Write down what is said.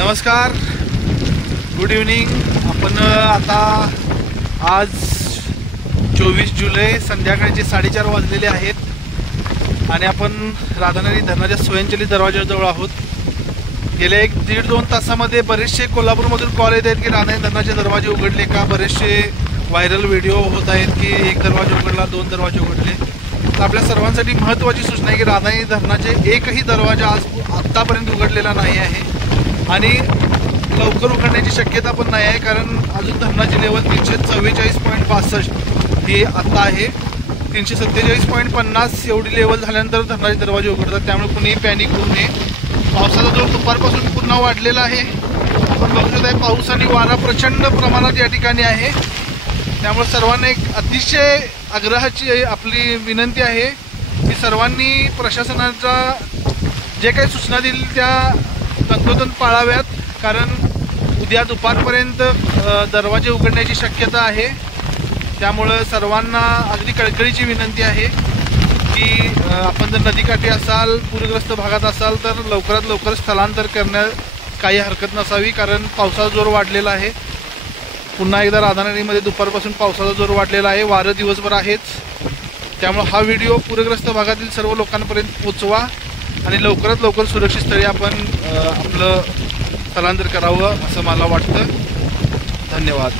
नमस्कार, good evening. आपण आता आज 24 जुलै संध्याकाळचे 4:30 वाजलेले आहेत आणि आपण राधानगरी धरणाच्या स्वयंचलित दरवाजाजवळ आहोत। गेल्या 1-1.5-2 तासामध्ये बरेचसे कोल्हापूरमधून कॉल येत आहेत की राधानगरी धरणाचे दरवाजे उघडले का। बरेचसे व्हायरल व्हिडिओ होत आहेत की 1 दरवाजा उघडला, 2 दरवाजे उघडले। तर आपल्या सर्वांसाठी महत्त्वाची सूचना आहे की राधानगरी धरणाचे एकही दरवाजा आत्तापर्यंत उघडलेला नाही आहे आणि लवकर उघडण्याची शक्यता पण नाही आहे, कारण अजून धरणाची लेवल 344.65 ही आत्ता आहे। 347.50 एवढी लेवल झाल्यानंतर धरणाचे दरवाजे उघडतात, त्यामुळे कुणीही पॅनिक होऊ नये। पावसाचा जोर दुपारपासून पुन्हा वाढलेला आहे। आपण बघू शकता पाऊस आणि वारा प्रचंड प्रमाणात या ठिकाणी आहे, त्यामुळे सर्वांना एक अतिशय आग्रहाची आपली विनंती आहे की सर्वांनी प्रशासनाच्या जे काही सूचना दिली त्या तंतोतंत पाळाव्यात, कारण उद्या दुपारपर्यंत दरवाजे उघडण्याची शक्यता आहे। त्यामुळे सर्वांना अगदी कळकळीची विनंती आहे की आपण जर नदीकाठी असाल, पूरग्रस्त भागात असाल तर लवकरात लवकर स्थलांतर करण्यास काही हरकत नसावी, कारण पावसाचा जोर वाढलेला आहे। पुन्हा एकदा राधानगरीमध्ये दुपारपासून पावसाचा जोर वाढलेला आहे, वारं दिवसभर आहेच। त्यामुळे हा व्हिडिओ पूरग्रस्त भागातील सर्व लोकांपर्यंत पोचवा आणि लवकरात लवकर सुरक्षित स्थळी आपण आपलं स्थलांतर करावं असं मला वाटतं। धन्यवाद।